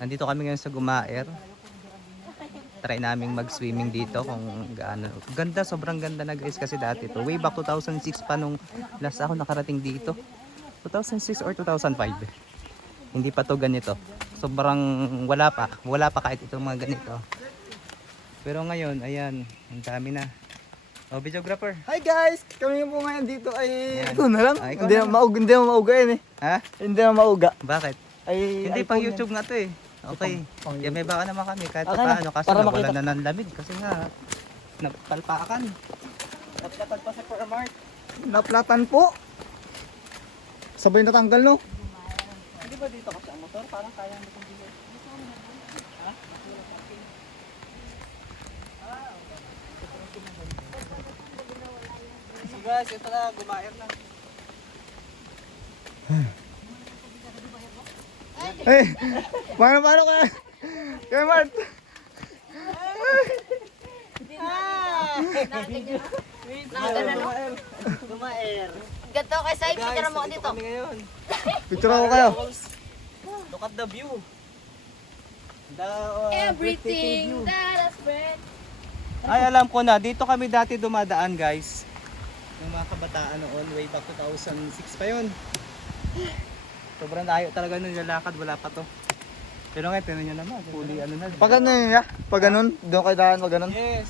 Nandito kami ngayon sa Gumaer. Try naming mag-swimming dito kung gaano. Ganda, sobrang ganda na guys kasi dati to. Way back 2006 pa nung last ako nakarating dito. 2006 or 2005. Hindi pa to ganito. Sobrang wala pa kahit itong mga ganito. Pero ngayon, ayan, ang dami na. Oh, videographer. Hi guys! Kami po ngayon dito ay... Ayan. Ito na lang. Ah, ikaw Hindi na. na hindi na mauga yan eh. Ha? Hindi na mauga. Bakit? Ay, Hindi iPhone pang yan. YouTube nga to eh. Okay. Pang Yeah, may baka naman kami kahit Okay paano na, kasi para wala makita. na ng lamig kasi nga napalpakan. Naplatan pa sa Mart. Naplatan po. Sabay natanggal no? Hindi ba dito kasi ang motor parang kaya mo kung dito? Ha? So guys, ito na, Gumaer na. Eh, paano ka? Kaya Mart. Gumaer. Ganto kay Sai, picture mo ko dito. Kami ngayon. Picture ako kayo. Look at the view. The Everything view. that is bread. Ay, alam ko na. Dito kami dati dumadaan, guys. Yung mga kabataan noon, way back 2006 pa yun. Sobrang layo talaga nung lalakad, wala pa to. Pero ngayon, tinan nyo naman, fully ano na. Pag ano yun ya? Pag ganun, doon kayo daan pag ganun. Yes.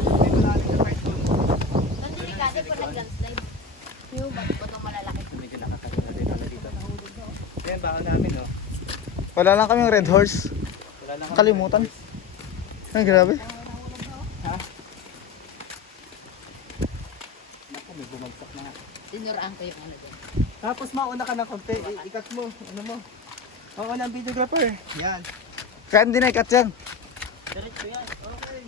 May malalim na part doon. Ang delikado po nag-landslide. Yung ba't po itong malalaki. Medyo nakakakita din kami dito. Yan, baka namin, no? Wala lang kaming red horse. Wala lang kami. Kalimutan. Ay, grabe. Ha? Naku, may bumagsak na nga. Sinuraan ko yung ano dyan. Tapos mauna ka ng konti, ikat mo, ano mo. Oo, ng videographer. Yan. Kaya hindi na ikat yan. Diretso yan. Okay.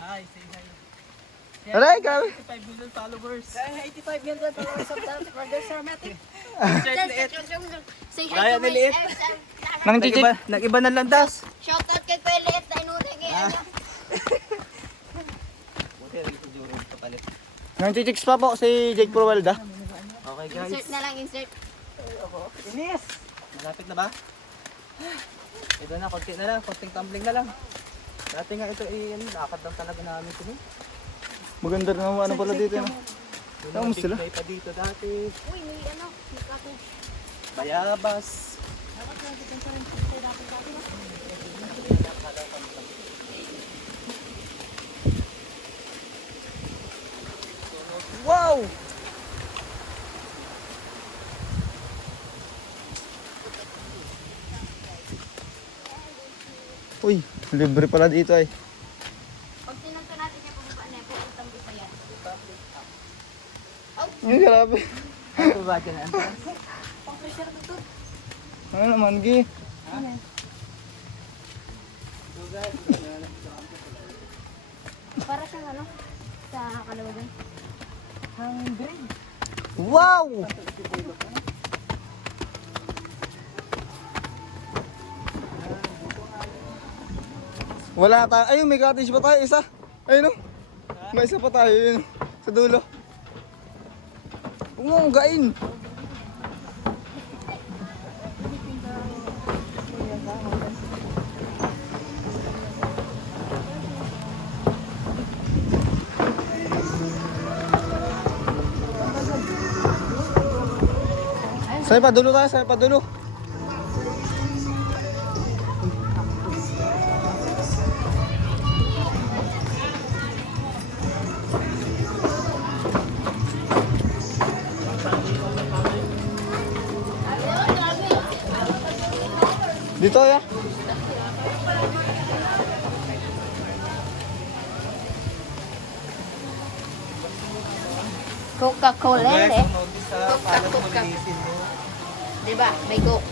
Hi, say hi. Aray, grabe. 85 million followers. 85 million followers of that brother Sarmatic. Say hi Kaya to my niliit. Nang chichik. Nag-iba ng landas. Shout out kay Kuya Liit na inuling eh. Ano? Buti rin ito Juro kapalit. Nang chichiks pa po si Jake Pruelda. Okay guys. Insert na lang, insert. Inis! Malapit na ba? Ito na, konti na lang. Konting tumbling na lang. Dati nga ito lakad lang talaga namin ito. Maganda rin ang ano pala dito. No? Saan mo sila? May pa dito dati. Uy, may ano, may cottage. Bayabas. Wow! Uy, libre pala dito ay. Pag tinanto natin yung pababa na, pupuntang dito yan. Ay, grabe. Ito ba dyan ang Pang-pressure na to. Ano naman, Gi? Para siyang ano, sa Kalawagan. hungry. Wow! Wala tayo. Ayun, may cottage pa tayo. Isa. Ayun o. May isa pa tayo. Yun. Sa dulo. Umunggain. Sa'yo pa dulo tayo. Sa'yo pa dulo. Dito ya. Coca-Cola Guys, eh. notice sa kalat mo linisin mo. Diba? May Coke.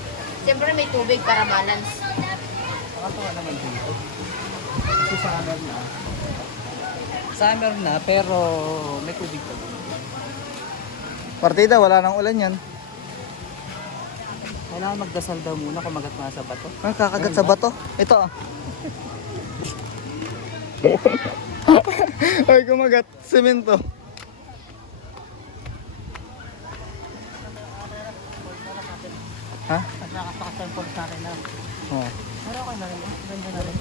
Siyempre may tubig para balance. Nakatawa naman dito. Kasi summer na. Summer na pero may tubig pa din. Partida, wala nang ulan yan. Kailangan magdasal daw muna kung magat mga sa bato. Ang kakagat sa bato. Ito ah. Ay, kumagat. Semento. Ha? At nakaka-sample sa akin na. Oo. Pero okay na rin. Ganda na rin.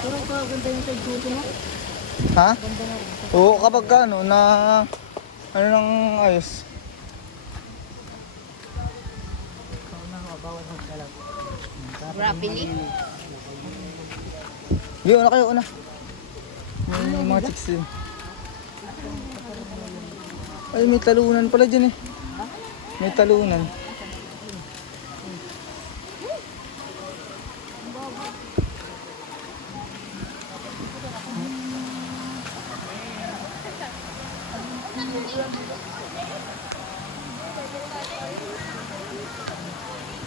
Pero ganda yung side photo mo. Ha? Oo, kapag ka, ano, na ano nang ayos. Ikaw na bawal ng kalag. Rapidly. Hindi, una kayo, una. May mga chicks din. Ay, may talunan pala dyan eh. May talunan.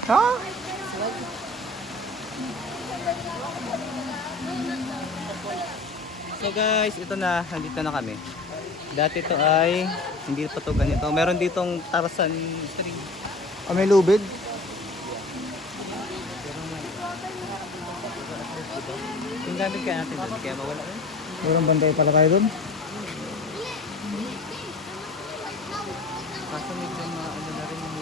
Ha? So guys, ito na, nandito na kami. Dati to ay, hindi pa to ganito. Meron ditong Tarzan string. Ah, may lubid? Yung gamit kaya natin doon, kaya mawala rin. Meron bantay pala kayo doon? Kaso medyo ano na rin yung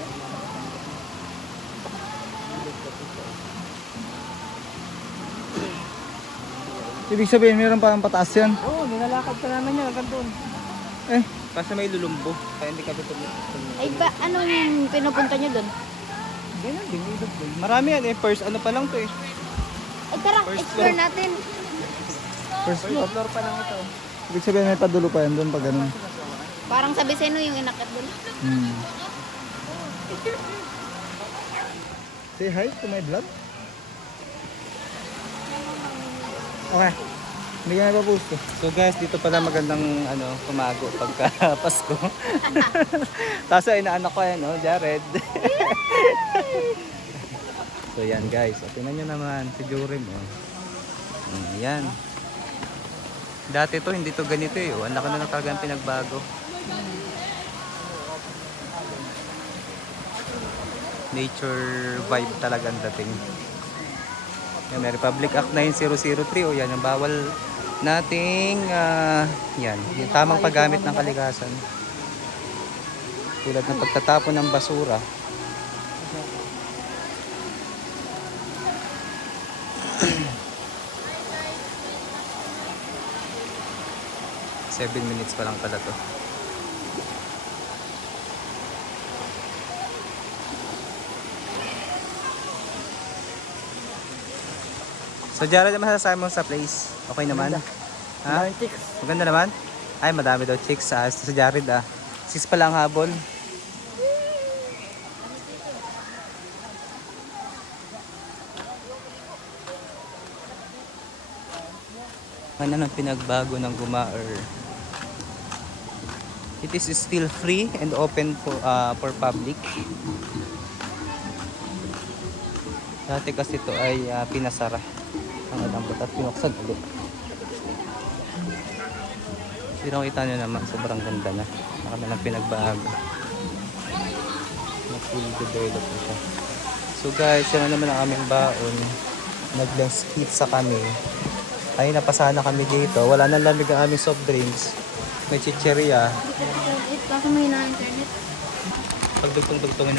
Ibig sabihin, meron pa ang pataas yan. Oo, nilalakad ka namin yan hanggang doon. Eh, Kasi may lulumbo, kaya hindi kami Ay ba, anong pinupunta nyo doon? ganyan din, ilog din. Marami yan eh, first ano pa lang to eh. Ay tara, First explore floor. natin. first floor. Floor pa lang ito. Ibig sabihin, may padulo pa yan doon pag ganun. Parang sa Viceno yung inakat doon. Hmm. Say hi to my vlog. Okay. Hindi ka na pa-post eh. So guys, dito pala magandang ano, kumago pagka Pasko. Tapos ay inaanak ko yan, oh, Jared. So yan guys, o, tingnan nyo naman si Jorim. Oh. Yan. Dati to, hindi to ganito eh. Oh. Ang laki na talaga ang pinagbago. Nature vibe talaga ang dating. Yan, may Republic Act 9003 o yan ang bawal nating yan, yung tamang paggamit ng kalikasan. Tulad ng pagtatapon ng basura. Seven minutes pa lang pala to. So Jared, ano masasabi mo sa place? Okay naman? Ha? Maganda naman? Ay, madami daw chicks sa Jared ah. 6 pa lang habol. Ano nang pinagbago ng Gumaer? It is still free and open for public. Dati kasi ito ay pinasara. Ang lambot at pinuksan ulit. Pero kita nyo naman, sobrang ganda na. Nakala ng pinagbago. Na-fully developed na siya. So guys, yan na naman ang aming baon. Nag-lens pizza kami. Ay, napasana kami dito. Wala nang lamig ang aming soft drinks. May chicheria. Kaso may na internet. Pagdugtong-dugtongin